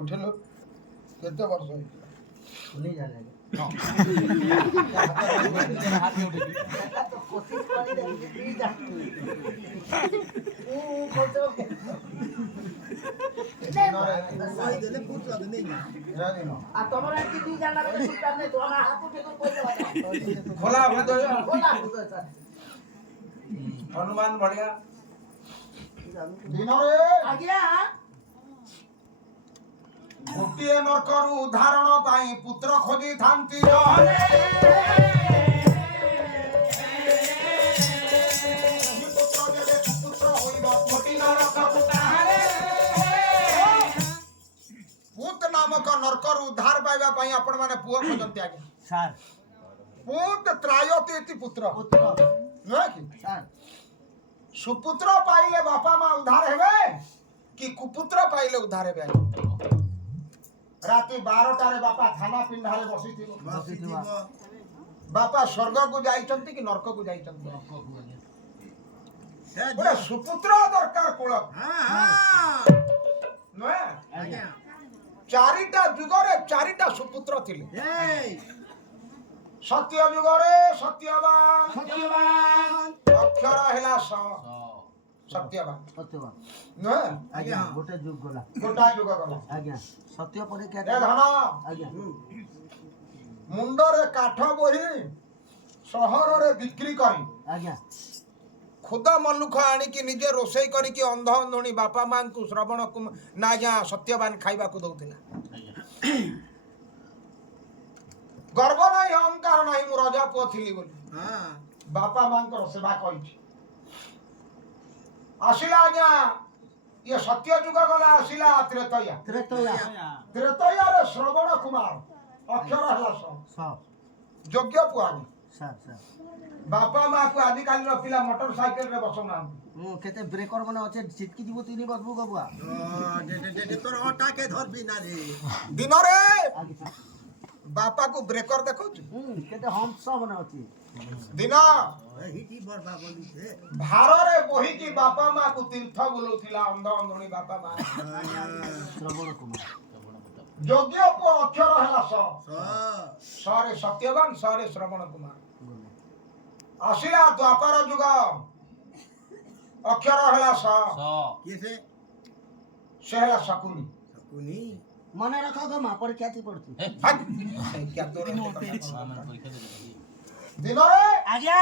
उठलो केते वर्ष होई नहीं जाने कोशिश करी नहीं जाती हनुमान बढ़िया गोटे नरकरू उदाहरण पाई पुत्र खोजी थांती पूत नामक नरकर उद्धार पाइबा पाई आपण माने पुओ खोजंती आगे सर पूत त्रायते इति पुत्र पुत्र न कि सर सुपुत्र पाइले बापा मां उद्धार हेबे कि कुपुत्र पाइले उद्धार हेबे राती 12टा रे बापा थाना पिंढारे बसिथिबो बापा स्वर्ग को जाइचंती कि नरक को जाइचंती बड़े सुपुत्र दरकार कुल नय आज्ञा चारिटा जुगरे चारिटा सुपुत्र थिले सत्य जुगरे सत्यवान अक्षर हेला सत्यवान नय आज्ञा गोटे जुग गला गोटा जुग गला आज्ञा सत्य परे क्या ए धन आज्ञा मुंडरे काठ बोही सहर रे बिक्री करी आज्ञा खुद मल्लुख आनिकी निजे रोषेई करिकी अंध अंधुणी बापा मां को श्रवण ना आज्ञा सत्यवान खाइबा को दउथिला गर्व नहीं अहंकार नहीं मु राजा पुओ थिली बोली बापा मां को सेवा करिछि आसिला आज्ञा ये सत्य जुग गला आसिला त्रेतया रे श्रवण कुमार अक्षर हला सब योग्य पुआ सर सर बापा मां को आदि काल रो पिला मोटरसाइकिल रे बसौना केते ब्रेकर माने अच्छे चिटकी जीवो तिनी बसबु गबुआ तोर हटा के धर बिना रे दिन रे बापा को ब्रेकर देखौ केते हम सब माने अछि दिन हिटी बरबा बोली छे भार रे बोही की बापा मां को तीर्थ बोलुथिला अंध अंधुणी बापा मां श्रवण कुमार योग्य को अक्षर हला सरे सत्यवान सरे श्रवण कुमार आसिला द्वापर जुग अक्षर हला किसे से हला शकुनी शकुनी मने रखा गो मां पर क्या थी पड़ती क्या तो दिन रे आज्ञा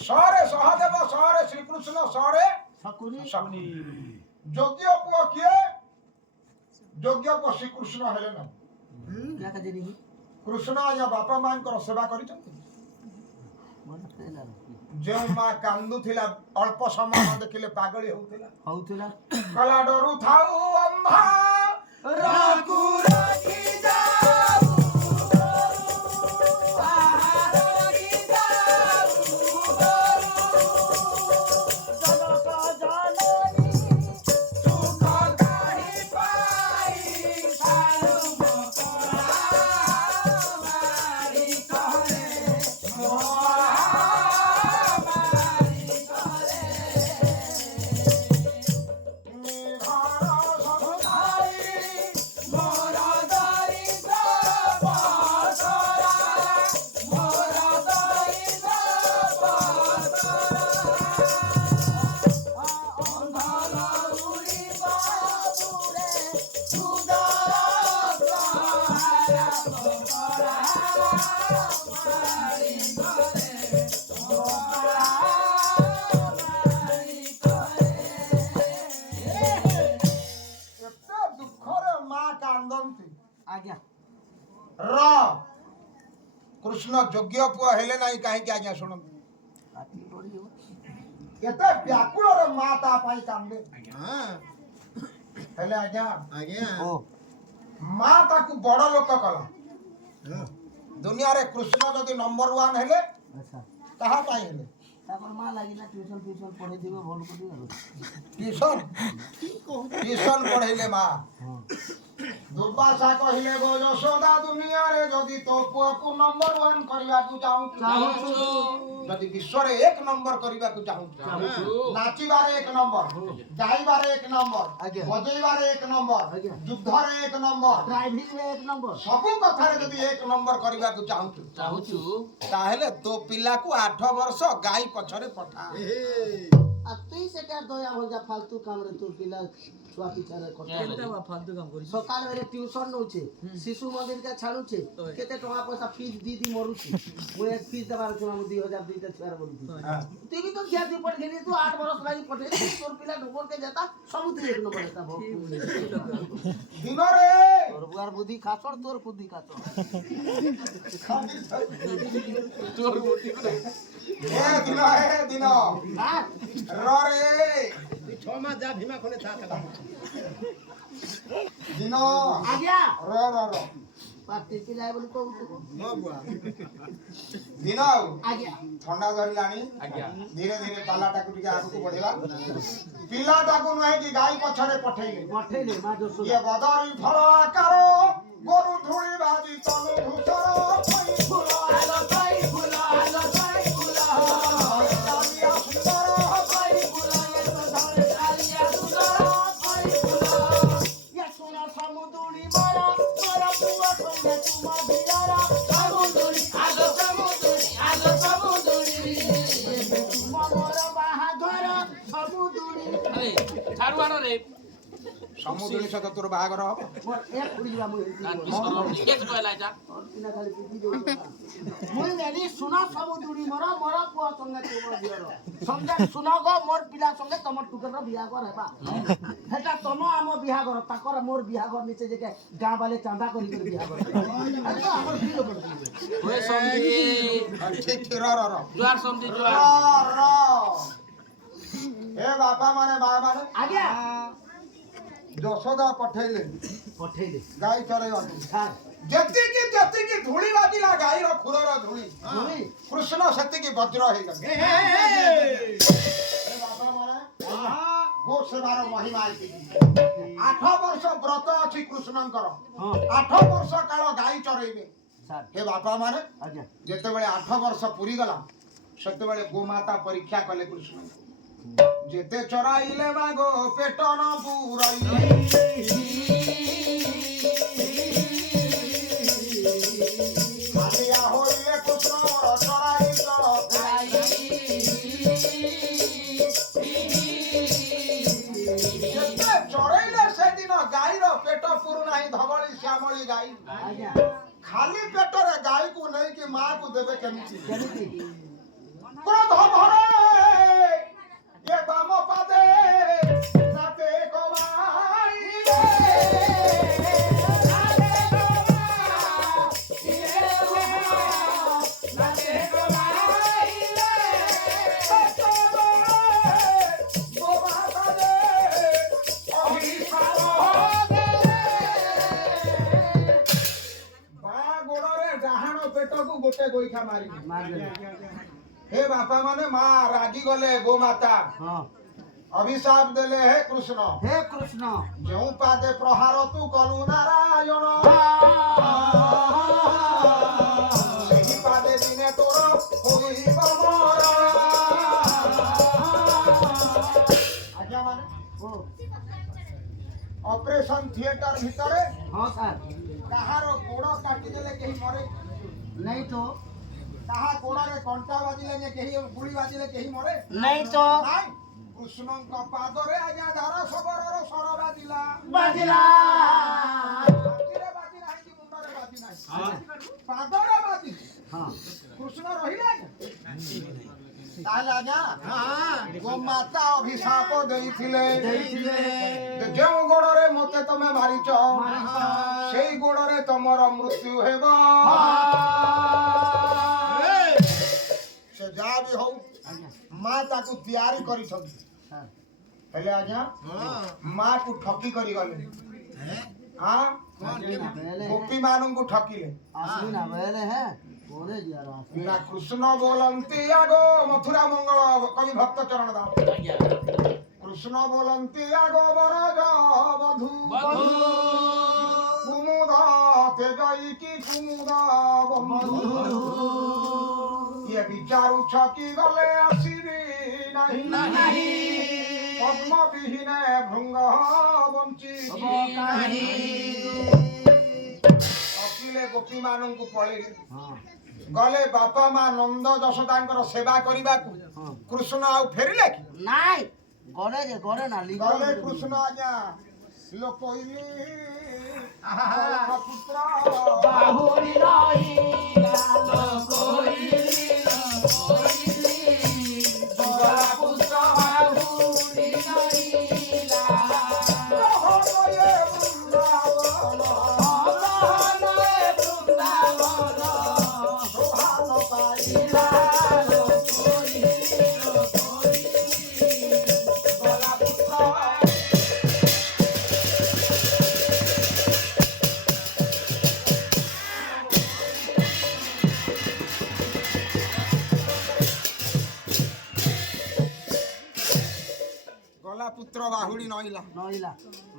सरे सहदेव सरे श्री कृष्ण सरे शकुनी योग्य को किए योग्य को श्री कृष्ण हेले ना क्या कह देनी कृष्ण या बापा मां को सेवा करिसंती जो मां कांदु थिला अल्प समय देखिले पागली होउथिला कला डरू थाउ अंधा राकू राखी जाऊ राखी जाऊ जनक जननी सुख काहि पाई सारू मकरा मारी करे कृष्ण योग्य पुआ हेले नहीं कहीं के आज्ञा सुन केते व्याकुल रे माता पाई कांदे हेले आज्ञा आज्ञा माता को बड़ लोक कला दुनिया रे कृष्ण जदी नंबर 1 हेले अच्छा कहा पाई हेले तापर मां लागि ना ट्यूशन पढ़े दिबो भल को ट्यूशन पढ़ेले मां ଦୁର୍ବାସା କହିଲେ ଗୋ ଯଶୋଦା ଦୁନିଆରେ ଯଦି ତୋ ପୁଅକୁ ନମ୍ବର 1 କରିବାକୁ ଚାହୁଁଛୁ ଯଦି ବିଶ୍ୱରେ 1 ନମ୍ବର କରିବାକୁ ଚାହୁଁଛୁ ନାଚିବାରେ 1 ନମ୍ବର ଗାଇବାରେ 1 ନମ୍ବର ବଜେଇବାରେ 1 ନମ୍ବର ଯୁଦ୍ଧରେ 1 ନମ୍ବର ଡ୍ରାଇଭିଂରେ 1 ନମ୍ବର ସବୁ କଥାରେ ଯଦି 1 ନମ୍ବର କରିବାକୁ ଚାହୁଁଛୁ ତାହେଲେ ତୋ ପିଲାକୁ 8 ବର୍ଷ ଗାଈ ପଛରେ ପଠା आ तू सेटा दया हो जा फालतू काम रे तू पिला छुआ पिछारे केनता बा फालतू काम करी सकाल बेरे ट्यूशन नौ छे शिशु मंदिर के छाड़ू छे केते टका पैसा फीस दी मरु छे मु एक फीस देबार छुआ मु 2000 दीते छुआर बोलू तू भी तो जिया दी पड़ गेली तू 8 बरस लागि पठे तोर पिला ढोबर के जाता सब तू एक नंबर देता भो दिन रे तोर बुआर बुद्धि खासर तोर बुद्धि खासर चोर मोटी करे ए दिन हां रे 6 मास जा भीमा खोले था दिन आ गया रो पार्टी पिलाए बोली कहू तू हो बुआ दिन आ गया ठंडा धरलानी आज्ञा धीरे धीरे पालाटाକୁ ଟିକେ ଆଗକୁ ବଢେଇବା ପିଲାଟାକୁ ନୁହେଁ କି ଗାଈ ପଛରେ ପଠେଇଲେ पठेले मा जो सु ଇଏ ବଦଳି ଫଳ ଆକାର ଗୋରୁ ଧୂଳି ବାଜି ତନୁ ଧୂସର ପଇ ଫୁଲ आलो पाई फुला କାଳିଆ ସୁନ୍ଦର पाई फुला ये तो धरे कालिया सुंदर पाई फुला ये सोना समुद्री मारा मारा पुआ संगे तुम बियारा समुद्री आलो समुद्री तुम मोर बाहाघर समुद्री अरे छाड़ू आनो रे ସମୁଦ୍ରୀ ସହିତ ତୋର ବାହାଘର ହବ मोर एक उड़ीवा मुई कान की सरम एक कहला जा और पिना खाली पीती दो मुई नेली सुना समुद्री मोर मोर पुआ संगे तुम बियारा संगे सुनो गो मोर पिला संगे तमर टुकर बियाह कर हेबा हेटा तम आम बियाह कर ताकर मोर बियाह कर नीचे जे गां वाले चांदा करी कर बियाह कर अरे तो हमर की लोग ओए समझी ठीक ର जुआर समझी जुआर ଏ ବାପା ମାନେ ମା ମାନେ आज्ञा ଯଶୋଦା ପଠେଇଲେ पठे दे ଗାଈ ଚରେଇବାକୁ छाड़ ଯେତିକି ଧୂଳି ବାଜିଲା ଗାଈର ଖୁରର ଧୂଳି मुई କୃଷ୍ଣ ସେତିକି ବଜ୍ର ହେଇଗଲେ ଏ ବାପା ମାନେ ଗୋ ସେବାର ମହିମା ଏତିକି 8 ବର୍ଷ ବ୍ରତ ଅଛି କୃଷ୍ଣଙ୍କର हां 8 ବର୍ଷ କାଳ ଗାଈ ଚରେଇବେ छाड़ ହେ ବାପା ମାନେ आज्ञा ଯେତେବେଳେ 8 ବର୍ଷ ପୁରୀ ଗଲା ସେତେବେଳେ ଗୋମାତା ପରୀକ୍ଷା କଲେ କୃଷ୍ଣ ଯେତେ ଚରାଇଲେ ବାଗ ପେଟ ନ ପୁରାଇଲେ ଖାଲିଆ ହୋଇଲେ କୃଷ୍ଣ ମୋର ଚରାଇ ଯେତେ ଚରେଇଲେ ସେଦିନ ଗାଈର ପେଟ ପୁରୁନାହିଁ ଧବଳି ଶ୍ୟାମଳି ଗାଈ आज्ञा ଖାଲି ପେଟରେ ଗାଈକୁ ନେଇକି ମାକୁ ଦେବେ କେମିତି केमिति କ୍ରୋଧ ଭରେ ଏ ବାମ ପାଦେ ନାତେ କମାଇଲେ ବାଁ ଗୋଡରେ ଡାହାଣ ପେଟକୁ ଗୋଟେ ଗୋଇଠା ମାରିଲେ मार दे हे बापा माने माँ रागी गले गोमाता हां अभिशाप देले हे कृष्ण हे कृष्ण जो पादे प्रहार तू कलु नारायण सेही पादे दिने तोर होइब मरण आज्ञा माने ओ ऑपरेशन थिएटर भितरे हां सर काहारो गोड़ काटी देले केही मरे नहीं तो काहा गोड़रे कंटा बाजिले ने केही गुली बाजिले केही मरे नहीं तो ନାଇଁ କୃଷ୍ଣଙ୍କ ପାଦରେ ଆଜ୍ଞା ଧାର ସବରର ସ୍ୱର ବାଜିଲା बाजिला ଛାତିରେ ବାଜି ନାହିଁ କି ମୁଣ୍ଡରେ ବାଜି ନାହିଁ ପାଦରେ ବାଜି हां କୃଷ୍ଣ ରହିଲେ ଆଜ୍ଞା ତାହେଲେ ଆଜ୍ଞା ଗୋମାତା ଅଭିଶାପ ଦେଇଥିଲେ ଯେ ଯେଉଁ ଗୋଡରେ ମତେ ତମେ ମାରିଛ ସେଇ ଗୋଡରେ ତମର ମୃତ୍ୟୁ ହେବ ସେ ଯାହା ବି ହଉ ମା ତାକୁ ତିଆରି କରିଛନ୍ତି ହେଲେ ଆଜ୍ଞା ମା କୁ ଠକି କରି ଗଲେ ଗୋପୀ ମାନଙ୍କୁ ଠକିଲେ असली ना बेले है बोले दिया रात ନା କୃଷ୍ଣ ବୋଲନ୍ତି ଆଗ ମଥୁରା ମଙ୍ଗଳ କବି ଭକ୍ତ ଚରଣ ଦାସ आज्ञा କୃଷ୍ଣ ବୋଲନ୍ତି ଆଗ ବରଜ ବଧୁ बधू କହିକି କୁମୁଦ ବନ୍ଧୁ ଇଏ ବିଚାରୁଛ କି ଗଲେ ଆସିବି ନାହିଁ ପଦ୍ମ ବିହୀନେ ଭୃଙ୍ଗ ବଞ୍ଚିବ ଅକିଲେ ଗୋପୀ ମାନଙ୍କୁ ପଳେଇଲେ ଗଲେ ବାପା ମା ନନ୍ଦ ଯଶୋଦାଙ୍କର ସେବା କରିବାକୁ କୃଷ୍ଣ ଆଉ ଫେରିଲେ କି ନାଇଁ ଗଡେ ନା ଗଲେ କୃଷ୍ଣ ଆଜ୍ଞା ଲୋକ ପୁତ୍ର ବାହୁରି ରହିଲା ପୁତ୍ର ବାହୁରି ରହିଲା ଗଲା ପୁତ୍ର ବାହୁଡି ନଇଲା ନଇଲା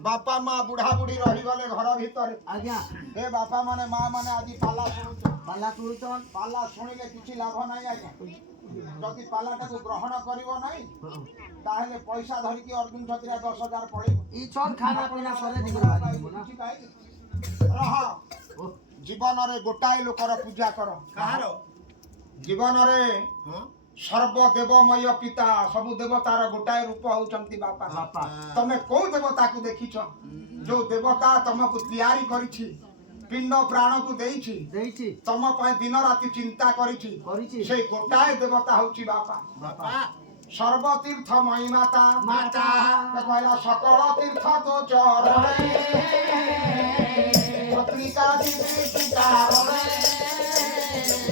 ବାପା ମା ବୁଢା ବୁଢୀ ରହିଗଲେ ଘର ଭିତରେ ଆଜ୍ଞା ଏ ବାପା ମାନେ ମା ମାନେ ଆଜି ପାଲା ଶୁଣୁଛ ପାଲା କରୁଛନ୍ ପାଲା ଶୁଣିଲେ କିଛି ଲାଭ ନାହିଁ ଆଜ୍ଞା ଯଦି ପାଲାଟାକୁ ଗ୍ରହଣ କରିବ ନାହିଁ ତାହେଲେ ପଇସା ଧରିକି ଅର୍ଜୁନ ଛତ୍ରିଆ 10,000 ପଳେଇବ ଇ ଛନ୍ ଖାନା ପିନା ସରେ ଦିଗର ବାଜିବ ନା ରହ ଜୀବନରେ ଗୋଟାଏ ଲୋକର ପୂଜା କର କାହାର ଜୀବନରେ ସର୍ବଦେବମୟ ପିତା ସବୁ ଦେବତାର ଗୋଟାଏ ରୂପ ହଉଛନ୍ତି ବାପା ବାପା ତମେ କୋଉ ଦେବତାକୁ ଦେଖିଛ ଯୋଉ ଦେବତା ତମକୁ ତିଆରି କରିଛି ପିଣ୍ଡ ପ୍ରାଣକୁ ଦେଇଛି ଦେଇଛି ତମ ପାଇଁ ଦିନ ରାତି ଚିନ୍ତା କରିଛି କରିଛି ସେଇ ଗୋଟାଏ ଦେବତା ହଉଛି ବାପା ବାପା ସର୍ବତୀର୍ଥ ମହିମାତା ମାତା କହିଲା ସକଳ ତୀର୍ଥ ତୋ ଚରଣେ ପତ୍ରିକା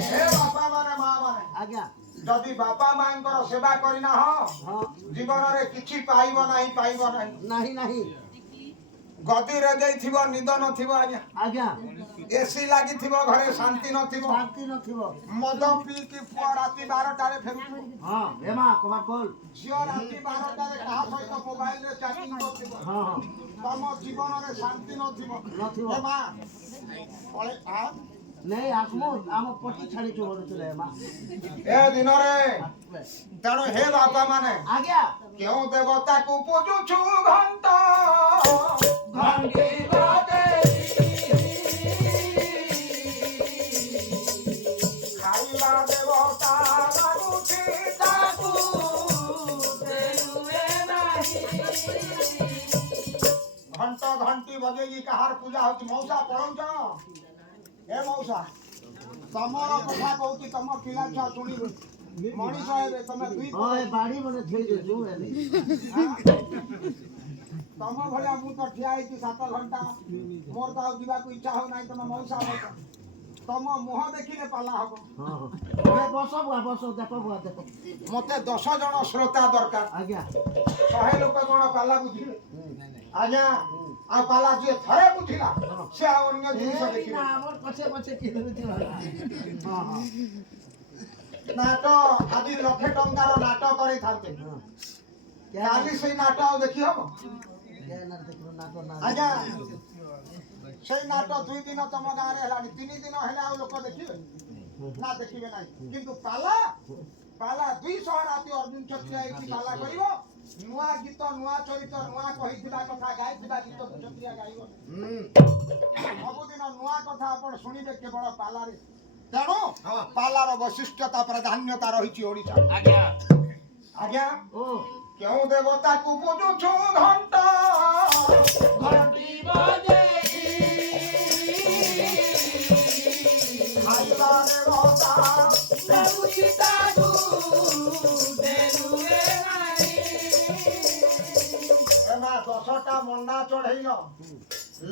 ହେ ବାପା ମାନେ ମା ମାନେ ଆଜ୍ଞା ଯଦି ବାପା ମାଙ୍କର ସେବା କରିନା ହଁ ଜୀବନରେ କିଛି ପାଇବ ନାହିଁ ନାହିଁ ନାହିଁ ଗଦିରେ ଯାଇଥିବ ନିଦ ନଥିବ ଆଜ୍ଞା ଆଜ୍ଞା ଏସି ଲାଗିଥିବ ଘରେ ଶାନ୍ତି ନଥିବ ଶାନ୍ତି ନଥିବ ମଦ ପିଇକି ପୁଅ ରାତି 12ଟାରେ ଫେରୁଥିବ ହଁ ଏମା କବା କଲ ଝିଅ ରାତି 12ଟାରେ କାହା ସହିତ ମୋବାଇଲରେ ଚାଟିଂ କରୁଥିବ ହଁ ହଁ ତମ ଜୀବନରେ ଶାନ୍ତି ନଥିବ ନଥିବ। ଏ ମା ପଳେ ଆ ନେଇ ଆସମୁ ଆମ ପଟି ଛାଡିଛୁ ବୋଲୁଥିଲେ ଏମା ଏ ଦିନରେ ତେଣୁ ହେ ବାପା ମାନେ ଆଜ୍ଞା କେଉଁ ଦେବତାକୁ ପୂଜୁଛୁ ଘଣ୍ଟ ଘଣ୍ଟି ବାଜେଇ ଖାଇବା ଦେବତା ମାନୁଛି ତାକୁ ଘଣ୍ଟ ଘଣ୍ଟି ବଜେଇକି କାହାର ପୂଜା ହଉଛି ମଉସା ପଳଉଛ ଏ ମଉସା ତମର କଥା କହୁଛି ତମ ପିଲା ଛୁଆ ଶୁଣିବେ ମଣିଷ ହେବେ ତମେ ଦୁଇ ହଁ ଏ ବାଡି ମନେ ଥେଇ ଦେଛୁ ଏଲି ତମ ଭଳିଆ ମୁଁ ତ ଠିଆ ହେଇଛି 7 ଘଣ୍ଟା ମୋର ତ ଆଉ ଯିବାକୁ ଇଚ୍ଛା ହଉନାହିଁ ତମେ ମଉସା ହଉଛ ତମ ମୁହଁ ଦେଖିଲେ ପାଲା ହବ ହଁ ହଁ ଏ ବସ ବୁଆ ବସ ଦେଖ ବୁଆ ଦେଖ ମତେ 10 ଜଣ ଶ୍ରୋତା ଦରକାର ଆଜ୍ଞା 100 ଲୋକ କଣ ପାଲା ବୁଝିବେ ଆଜ୍ଞା ଆଉ ପାଲା ଯିଏ ଥରେ ବୁଝିଲା ସେ ଆଉ ଅନ୍ୟ ଜିନିଷ ଏ ଦେଖିବେ ନା ଆମର ପଛେ ପଛେ କି ଦେଉଛି ହଁ ହଁ ନାଟ ଆଜି 1,00,000 ଟଙ୍କାର ନାଟ କରିଥାନ୍ତେ ହଁ କାଲି ସେଇ ନାଟ ଆଉ ଦେଖି ହବ କେ ନା ଦେଖିବ ନା ତ ନା ଆଜ୍ଞା ସେଇ ନାଟ 2 ଦିନ ତମ ଗାଁରେ ହେଲାଣି 3 ଦିନ ହେଲେ ଆଉ ଲୋକ ଦେଖିବେ ନା ଦେଖିବେ ନାହିଁ କିନ୍ତୁ ପାଲା 200 ରାତି ଅର୍ଜୁନ ଛତ୍ରିଆ ହେଇକି ପାଲା କରିବ ନୂଆ ଗୀତ ନୂଆ ଚରିତ୍ର ନୂଆ କହିଥିବା କଥା ଗାଇଥିବା ଗୀତକୁ ଛତ୍ରିଆ ଗାଇବ ସବୁଦିନ ନୂଆ କଥା ଆପଣ ଶୁଣିବେ କେବଳ ପାଲାରେ ତେଣୁ ପାଲାର ବୈଶିଷ୍ଟ୍ୟତା ପ୍ରାଧାନ୍ୟତା ରହିଛି ଓଡ଼ିଶା ଆଜ୍ଞା ଆଜ୍ଞା ଓ କେଉଁ ଦେବତାକୁ ପୂଜୁଛୁ ଘଣ୍ଟ ଘଣ୍ଟି ବଜେଇ ଖାଇବା ଦେବତା ଦେଉଛି ତାକୁ ଦେଲୁରେ ନାହିଁ ଏ ମା 10ଟା ମଣ୍ଡା ଚଢେଇଲ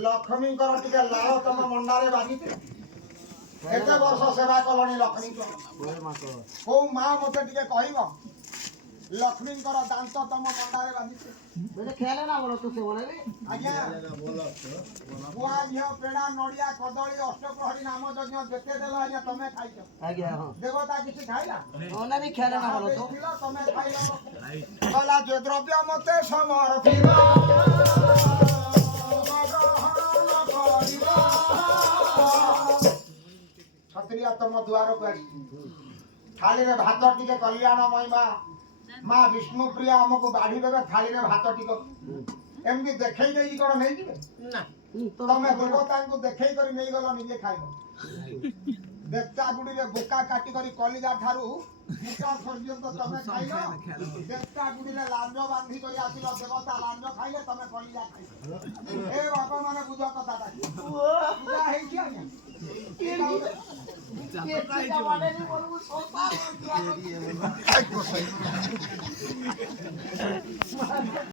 ଲକ୍ଷ୍ମୀଙ୍କର ଟିକେ ଲାଳ ତମ ମଣ୍ଡାରେ ବାଜିଛି କେତେ ବର୍ଷ ସେବା କଲଣି ଲକ୍ଷ୍ମୀଙ୍କର କୋଇ ମା ତ କୋଉ ମା ମତେ ଟିକେ କହିବ ଲକ୍ଷ୍ମୀଙ୍କର ଦାନ୍ତ ତମ ମଣ୍ଡାରେ ବାଜିଛି ବେଲେ ଖେଲେ ନା ବୋଲ ତୁ ସେ ବୋଲେ ରେ ଆଜ୍ଞା ଗୁଆ ଘିଅ ପେଡା ନଡିଆ କଦଳୀ ଅଷ୍ଟପ୍ରହରୀ ନାମ ଯଜ୍ଞ ଯେତେ ଦେଲ ଆଜ୍ଞା ତମେ ଖାଇଛ ଆଜ୍ଞା ହଁ ଦେବତା କିଛି ଖାଇଲା ଓନା ବି ଖେଲେ ନା ବୋଲ ତ ଦେଇଥିଲ, ତମେ ଖାଇଲ କହିଲା ଯେ ଦ୍ରବ୍ୟ ମତେ ସମର୍ପିବ ଗ୍ରହଣ କରିବ ତମ ଦୁଆରକୁ ଆସିଛି ଥାଳିରେ ଭାତ ଟିକେ କଲ୍ୟାଣ ମହିମା ମା ବିଷ୍ଣୁପ୍ରିୟା ଆମକୁ ବାଢି ଦେବେ ଥାଳିରେ ଭାତ ଟିକେ ଏମିତି ଦେଖେଇ ଦେଇକି କଣ ନେଇଯିବେ ତମେ ଦେବତାଙ୍କୁ ଦେଖେଇ କରି ନେଇଗଲ ନିଜେ ଖାଇବ ଦେବତା ଗୁଡିରେ ବୁକା କାଟି କରି କଲିଜା ଠାରୁ ବୁକା ପର୍ଯ୍ୟନ୍ତ ତମେ ଖାଇଲ ଦେବତା ଗୁଡିରେ ଲାଞ୍ଜ ବାନ୍ଧି କରି ଆସିଲ ଦେବତା ଲାଞ୍ଜ ଖାଇଲେ ତମେ କଲିଜା ଖାଇଲ ଏ ବାପା ମାନେ ବୁଝ କଥାଟା ପୂଜା ହେଇଛି ଆଜ୍ଞା ये